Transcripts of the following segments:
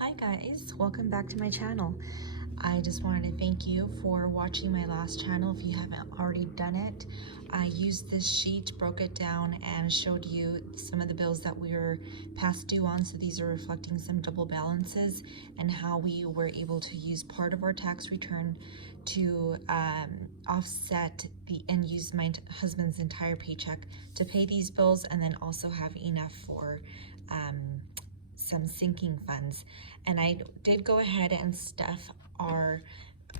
Hi guys, welcome back to my channel. I just wanted to thank you for watching my last channel. If you haven't already done it, I used this sheet, broke it down, and showed you some of the bills that we were past due on. So these are reflecting some double balances and how we were able to use part of our tax return to offset and use my husband's entire paycheck to pay these bills, and then also have enough for some sinking funds. And I did go ahead and stuff our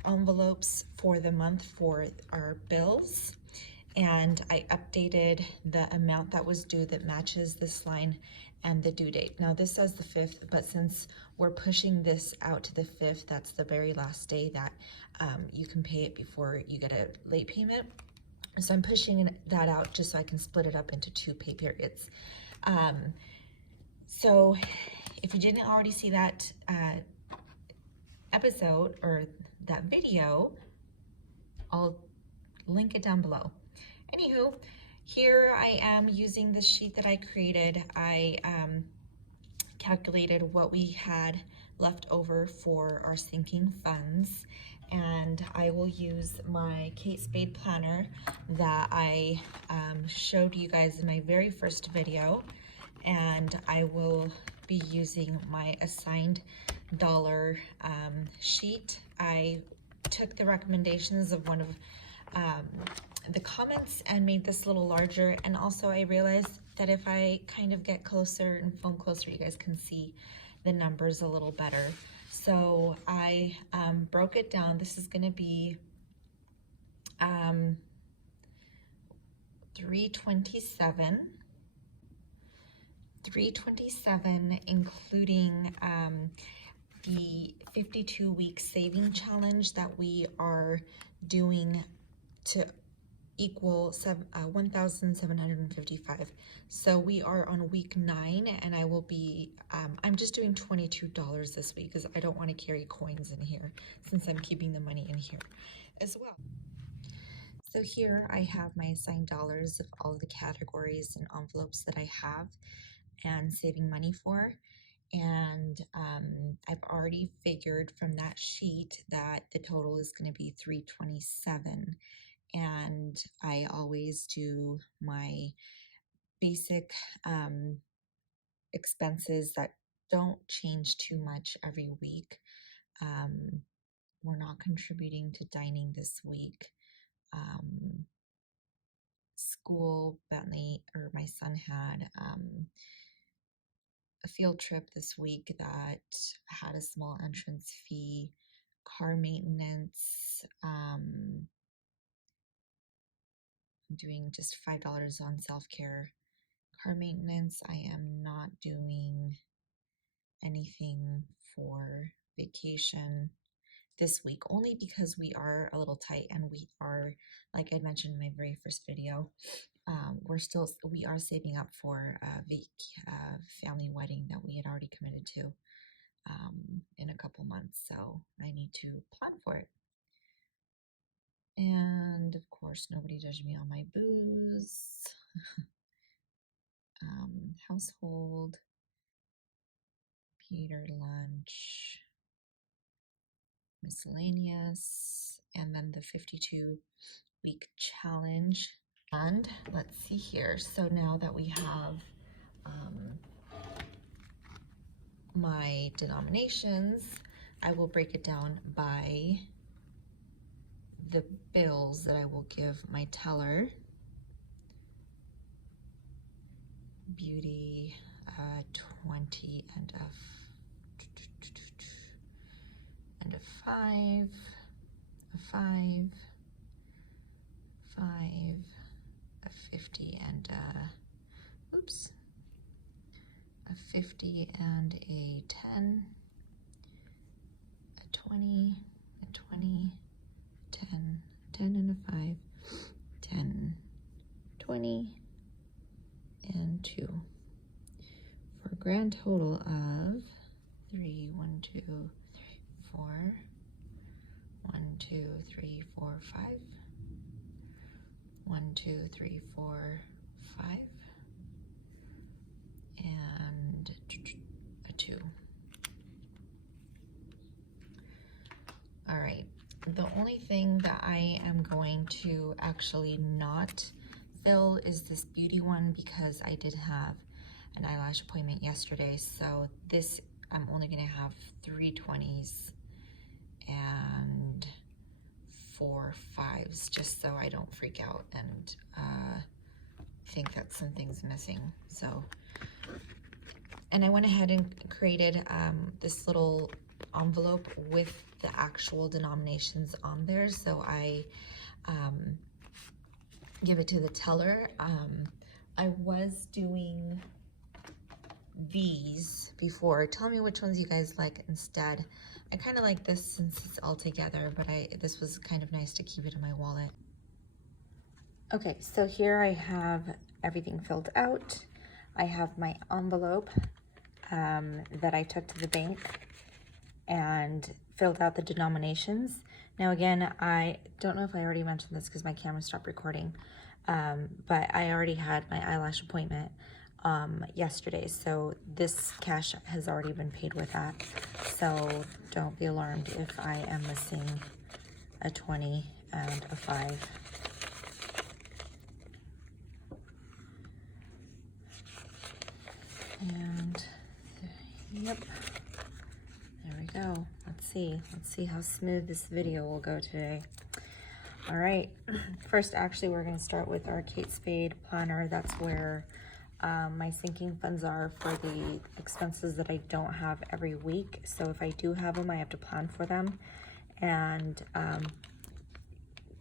envelopes for the month for our bills, and I updated the amount that was due that matches this line and the due date. Now this says the 5th, but since we're pushing this out to the 5th, that's the very last day that you can pay it before you get a late payment. So I'm pushing that out just so I can split it up into 2 pay periods. So if you didn't already see that episode or that video, I'll link it down below. Anywho, here I am using the sheet that I created. I calculated what we had left over for our sinking funds, and I will use my Spade planner that I showed you guys in my very first video, and I will be using my assigned dollar sheet. I took the recommendations of one of the comments and made this a little larger, and also I realized that if I kind of get closer and phone closer, you guys can see the numbers a little better. So I broke it down. This is going to be 327 including the 52-week saving challenge that we are doing to equal 1,755. So we are on week 9, and I will be I'm just doing $22 this week because I don't want to carry coins in here since I'm keeping the money in here as well. So here I have my assigned dollars of all the categories and envelopes that I have and saving money for. And I've already figured from that sheet that the total is going to be 327. And I always do my basic expenses that don't change too much every week. We're not contributing to dining this week. School, Bentley, or my son had a field trip this week that had a small entrance fee. Car maintenance, I'm doing just $5 on self-care. Car maintenance, I am not doing anything for vacation this week, only because we are a little tight, and we are, like I mentioned in my very first video, we are saving up for a family wedding that we had already committed to in a couple months, so I need to plan for it. And of course, nobody judged me on my booze. Household, Peter lunch, miscellaneous, and then the 52-week challenge. And let's see here. So now that we have my denominations, I will break it down by the bills that I will give my teller. Beauty, 20 and a 5, a 5, 5, a 50 and a, oops, a 50 and a 10, a 20, a 20, 10, 10 and a 5, 10, 20, and 2, for a grand total of 3, 1, 2, 3, 4, 1, 2, 3, 4, 5, 1, 2, 3, 4, 5, and a 2. thing that I am going to actually not fill is this beauty one, because I did have an eyelash appointment yesterday. So this, I'm only gonna have 3 20s and 4 5s, just so I don't freak out and think that something's missing. So, and I went ahead and created this little envelope with the actual denominations on there, so I give it to the teller. I was doing these before. Tell me which ones you guys like instead. I kind of like this since it's all together, but this was kind of nice to keep it in my wallet. Okay, so here I have everything filled out. I have my envelope that I took to the bank and filled out the denominations. Now again, I don't know if I already mentioned this because my camera stopped recording, but I already had my eyelash appointment yesterday, so this cash has already been paid with that. So don't be alarmed if I am missing a 20 and a 5. And yep, there we go. Let's see how smooth this video will go today. All right, first actually we're going to start with our Kate Spade planner. That's where my sinking funds are for the expenses that I don't have every week. So if I do have them, I have to plan for them and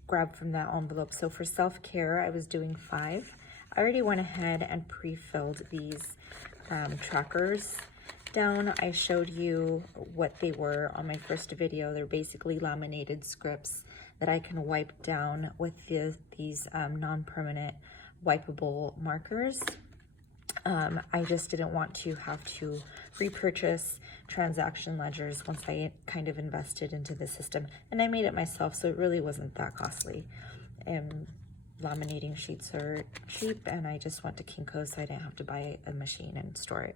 grab from that envelope. So for self-care, I was doing 5. I already went ahead and pre-filled these trackers down. I showed you what they were on my first video. They're basically laminated scripts that I can wipe down with these non-permanent wipeable markers. I just didn't want to have to repurchase transaction ledgers once I kind of invested into the system, and I made it myself, so it really wasn't that costly. Laminating sheets are cheap, and I just went to Kinko's, so I didn't have to buy a machine and store it.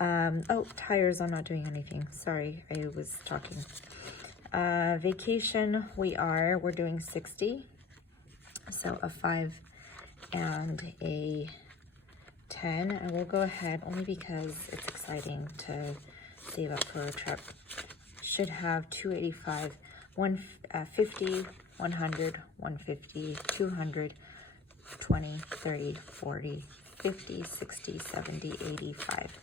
Oh, tires, I'm not doing anything. Sorry, I was talking. Vacation, we're doing 60. So a 5 and a 10. And we'll go ahead only because it's exciting to save up for a trip. Should have 285, 150, 100, 150, 200, 20, 30, 40, 50, 60, 70, 85.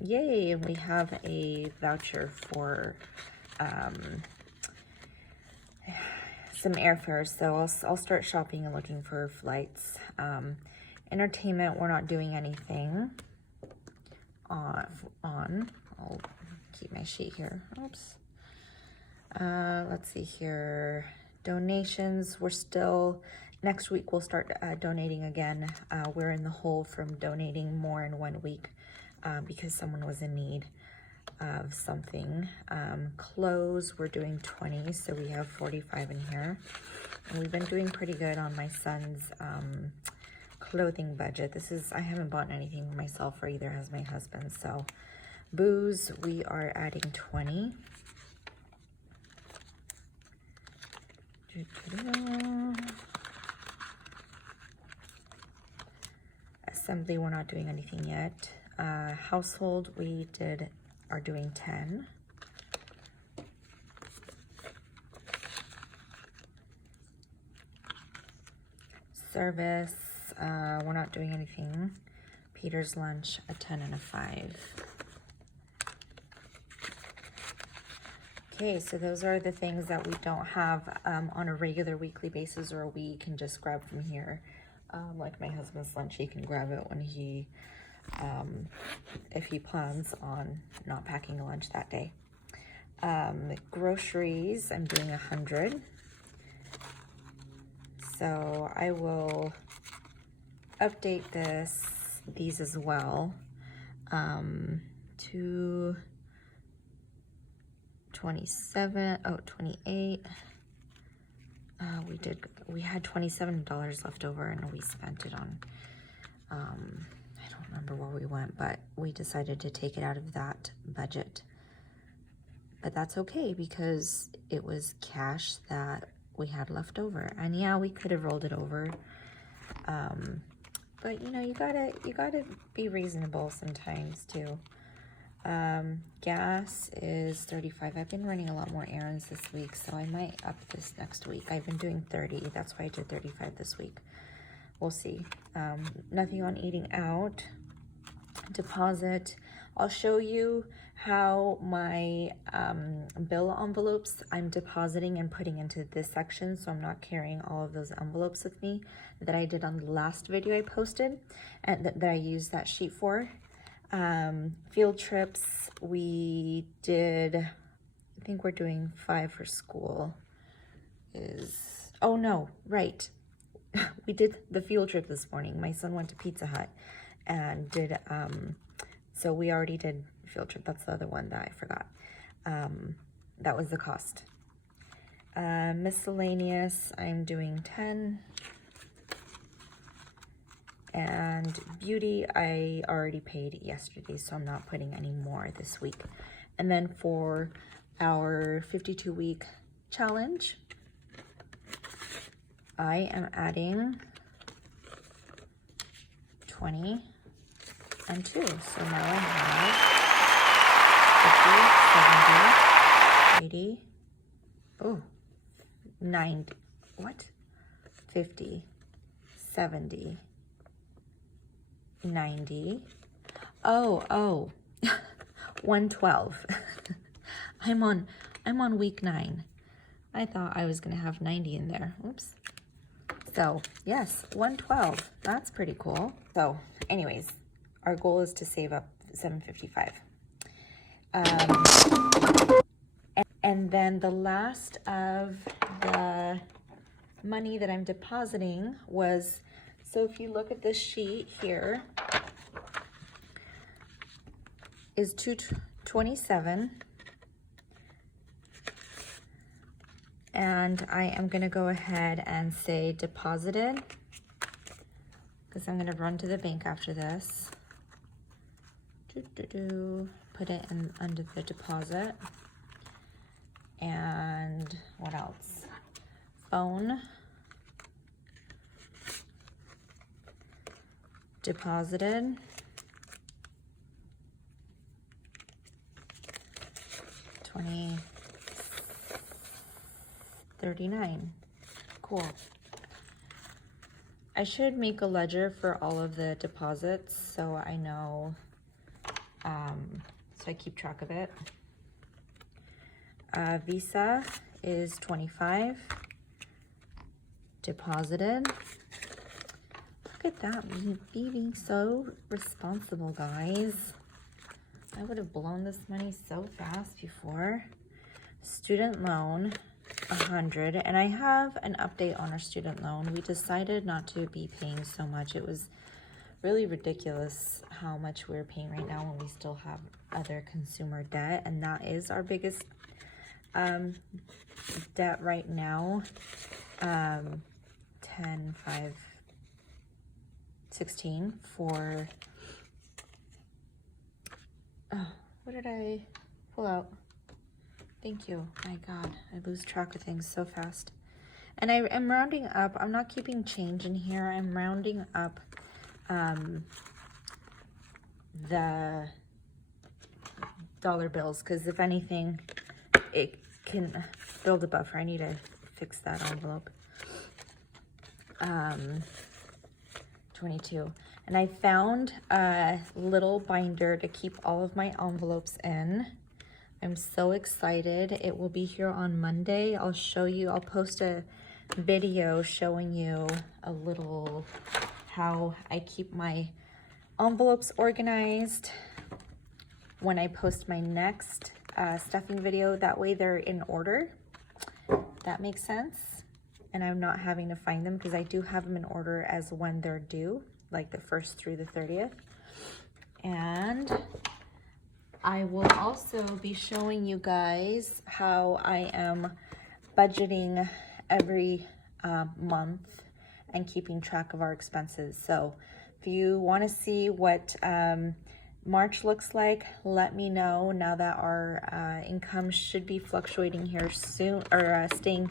Yay, and we have a voucher for some airfares, so I'll start shopping and looking for flights. Entertainment, we're not doing anything on. I'll keep my sheet here. Oops. Let's see here. Donations, we're still, next week we'll start donating again. We're in the hole from donating more in 1 week because someone was in need of something. Clothes, we're doing 20, so we have 45 in here. And we've been doing pretty good on my son's clothing budget. I haven't bought anything myself, or either has my husband. So booze, we are adding 20. Assembly, we're not doing anything yet. Household, are doing 10. Service, we're not doing anything. Peter's lunch, a 10 and a 5. Okay, so those are the things that we don't have on a regular weekly basis, or we can just grab from here. Like my husband's lunch, he can grab it when if he plans on not packing a lunch that day. Groceries, I'm doing 100. So I will update these as well to 27, 28. We had $27 left over, and we spent it on, I don't remember where we went, but we decided to take it out of that budget. but that's okay because it was cash that we had left over. And yeah, we could have rolled it over. But you know, you gotta be reasonable sometimes too. Gas is 35. I've been running a lot more errands this week, so I might up this next week. I've been doing 30. That's why I did 35 this week. We'll see. Nothing on eating out. Deposit. I'll show you how my bill envelopes I'm depositing and putting into this section, so I'm not carrying all of those envelopes with me that I did on the last video I posted and that I used that sheet for. Field trips, we did, I think we're doing 5 for school. Oh no, right. We did the field trip this morning. My son went to Pizza Hut and did, so we already did field trip. That's the other one that I forgot. That was the cost. Miscellaneous, I'm doing 10. And beauty, I already paid yesterday, so I'm not putting any more this week. And then for our 52-week challenge, I am adding 20 and 2. So now I have 50, 70, 80, oh, 90, what? 50, 70, 90, 112. I'm on week 9. I thought I was gonna have 90 in there. Oops. So yes, 112. That's pretty cool. So anyways, our goal is to save up $755. And then the last of the money that I'm depositing was, so if you look at this sheet here, is $227. And I am gonna go ahead and say deposited, because I'm gonna run to the bank after this. Put it in under the deposit. And what else? Phone. Deposited. $20.39. Cool. I should make a ledger for all of the deposits so I know, so I keep track of it. Visa is 25. Deposited. Look at that, me being so responsible, guys. I would have blown this money so fast before. Student loan, 100. And I have an update on our student loan. We decided not to be paying so much. It was really ridiculous how much we're paying right now when we still have other consumer debt. And that is our biggest debt right now. 10, 5, 16 for, oh, what did I pull out? Thank you. My God, I lose track of things so fast. And I am rounding up. I'm not keeping change in here. I'm rounding up the dollar bills, because if anything, it can build a buffer. I need to fix that envelope. 22. And I found a little binder to keep all of my envelopes in. I'm so excited. It will be here on Monday. I'll show you, I'll post a video showing you a little how I keep my envelopes organized when I post my next stuffing video. That way they're in order. That makes sense. And I'm not having to find them, because I do have them in order as when they're due, like the 1st through the 30th. And I will also be showing you guys how I am budgeting every month and keeping track of our expenses. So if you want to see what March looks like. Let me know now that our income should be fluctuating here soon, or staying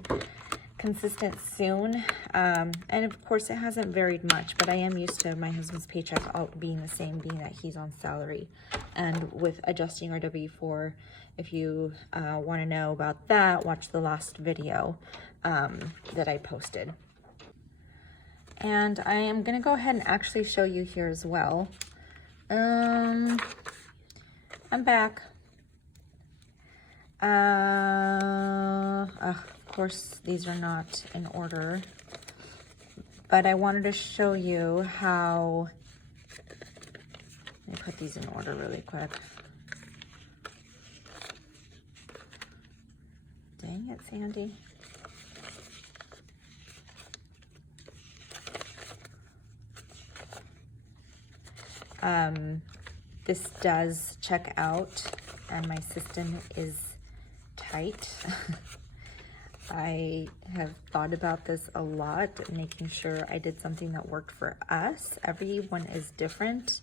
consistent soon. And of course it hasn't varied much, but I am used to my husband's paycheck all being the same, being that he's on salary. And with adjusting our W-4, if you want to know about that, watch the last video that I posted. And I am going to go ahead and actually show you here as well. I'm back. Of course, these are not in order, but I wanted to show you how, let me put these in order really quick. Dang it, Sandy. This does check out, and my system is tight. I have thought about this a lot, making sure I did something that worked for us. Everyone is different.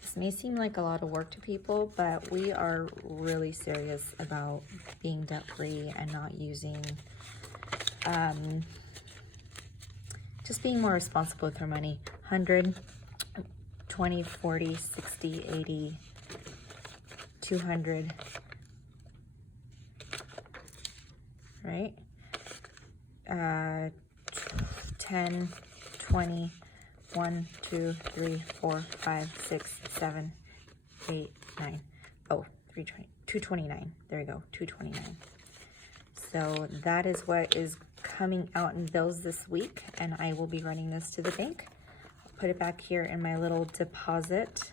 This may seem like a lot of work to people, but we are really serious about being debt-free and not using, just being more responsible with our money. 100, 20, 40, 60, 80, 200, right? 10, 20, 1, 2, 3, 4, 5, 6, 7, 8, 9. Oh, 320, 229. There you go, 229. So that is what is coming out in bills this week, and I will be running this to the bank. I'll put it back here in my little deposit.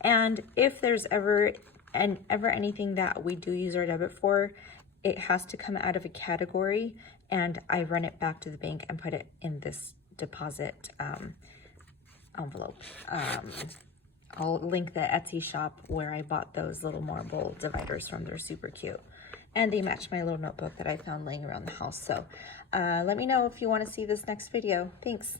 And if there's ever anything that we do use our debit for, it has to come out of a category, and I run it back to the bank and put it in this deposit envelope. I'll link the Etsy shop where I bought those little marble dividers from. They're super cute. And they match my little notebook that I found laying around the house. So let me know if you want to see this next video. Thanks.